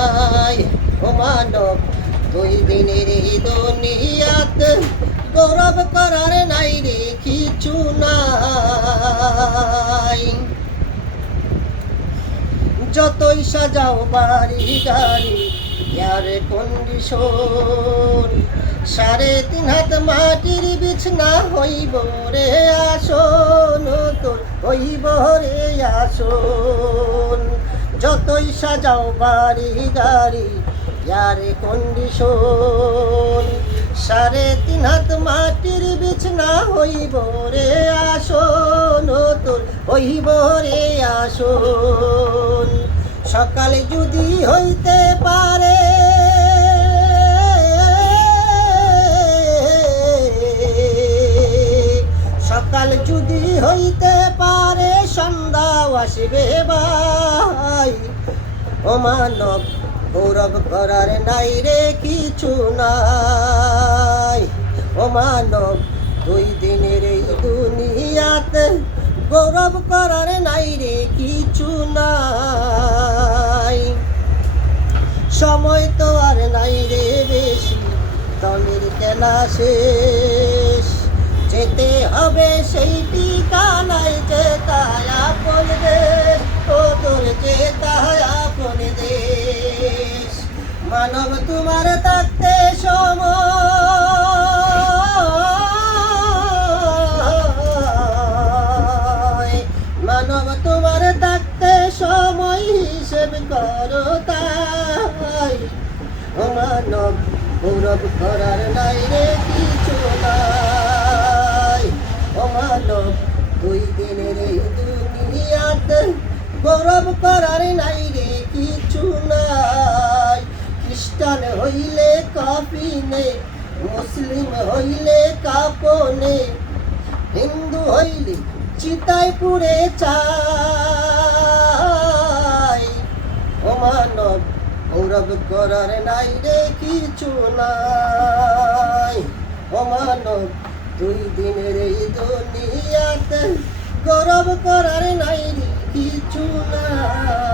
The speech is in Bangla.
নাই ও মানব, দুই দিনের এই দুনিয়াতে গৌরব করার নাই রে কিছু নাই। যতই সাজাও বাড়ি গাড়ি এয়ার কন্ডিশন, 3.5 হাত মাটির বিছনা হইব রে আসন, তোর হইব রে আসন। যতই সাজাও বাড়ি গাড়ি এয়ার কন্ডিশন, 3.5 হাত মাটির বিছনা হইব রে আসন, তোর হইব রে আসন। সকালে যদি হইতে পারে সকাল যদি হইতে পারে সন্ধ্যাও আসবে ভাই ও মানব, গৌরব করার নাই রে কিছু নাই ও মানব, দুই দিনের এই দুনিয়াতে গৌরব করার নাই রে কিছু নাই। সময় তো আর নাই রে বেশি, দলের খেলা শেষ, যেতে হবে সেই ঠিকানায়, যেতায় আপন দেশ ও তোর, যেতায় আপন দেশ। মানব তোমার থাকতে সময়, মানব তোমার থাকতে সময় হিসেব করো তাই ও মানব, গৌরব করার নাই রে কিছু নাই ও মানব, দুই দিনের এই দুনিয়াতে গৌরব করার নাই রে কিছু নাই। খ্রিস্টান হইলে কফিনে, মুসলিম হইলে কাপনে, হিন্দু হইলে চিতায় পুড়ে চাই ও মানব, গৌরব করার নাই রে কিছু নাই ও মানব, দুই দিনের এই দুনিয়াতে গৌরব করার নাই রে কিছু নাই।